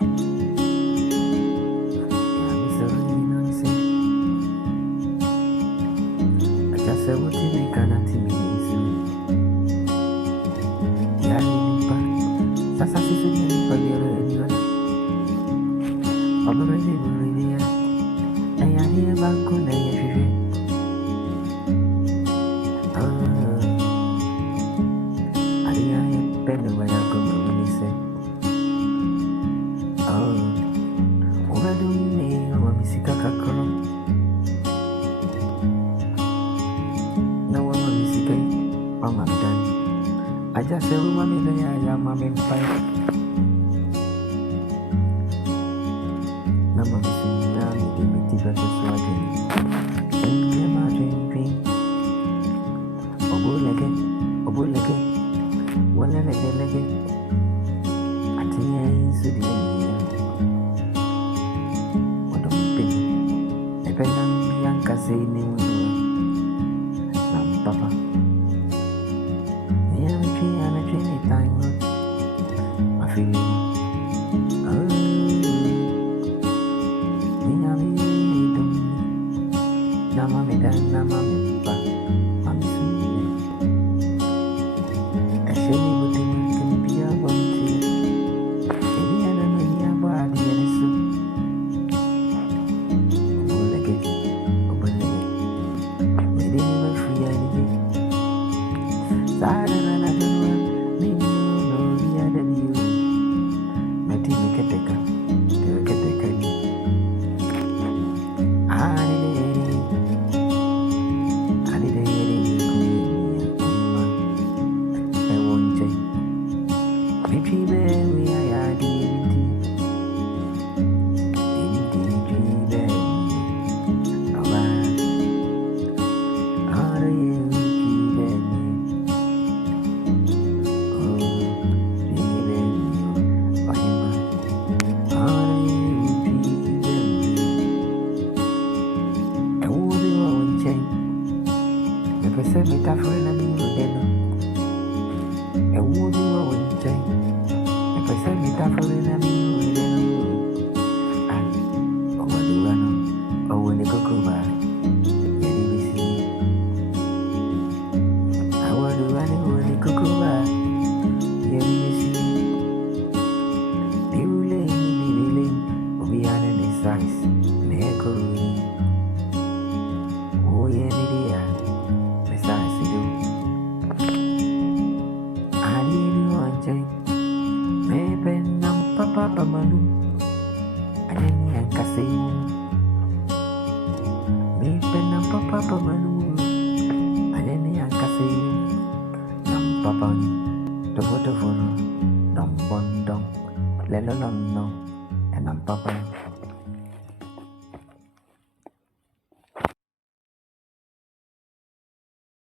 Yeah, me so you know say. I just say what you make and nothing me so. Yeah, you pa. Sasa sisu ni pa gero anyone. Obrede burede ya. Na ya ni ba ko na ya hwehwe. Ali ya pen wa ya ko ni se. Uradumi wa misika kakro. Na wa misika mama dan. Aja se wa mi na ya mama mpai. Na mama sinya mi di miti ba so swagi. Sinya ma dream. Obuleke. Wala lege. Atinya insu di yang kasih ini papa yang ni time my feeling ni hidup nama mi dan nama mi pa mami sini asyik buat makan pia bonci ini ada ni buat dia resu Papa Manu, ada ni yang kasih. Penam Papa Manu, ada ni yang kasih. Nam Papa ni, tevo, dom bondong, lelolong, nam Papa.